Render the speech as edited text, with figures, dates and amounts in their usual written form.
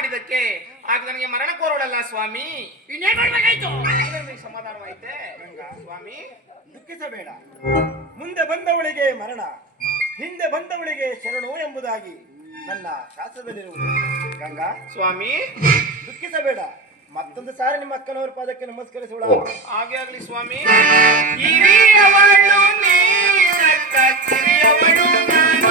ಮಾಡಿದಕ್ಕೆ ಆಗ ನನಗೆ ಮರಣ ಕೋರೋಳಲ್ಲ ಸ್ವಾಮಿ. ಇನ್ನೇನ್ ಮಾಡ್ಬೇಕಾಯ್ತು? ಸಮಾಧಾನವಾಯ್ತೆ ಸ್ವಾಮಿ. ದುಃಖಿಸಬೇಡ. ಮುಂದೆ ಬಂದವಳಿಗೆ ಮರಣ, ಹಿಂದೆ ಬಂದವಳಿಗೆ ಶರಣು ಎಂಬುದಾಗಿ ನನ್ನ ಶಾಸ್ತ್ರದಲ್ಲಿರುವುದು. ಗಂಗಾ ಸ್ವಾಮಿ ದುಃಖಿಸಬೇಡ. ಮತ್ತೊಂದು ಸಾರಿ ನಿಮ್ಮ ಅಕ್ಕನವರ ಪಾದಕ್ಕೆ ನಮಸ್ಕರಿಸೋಣ. ಹಾಗೆ ಆಗ್ಲಿ ಸ್ವಾಮಿ. ಹಿರಿಯವಳು ನೀನಕ್ಕ ಕಿರಿಯವಳು ನಾನು.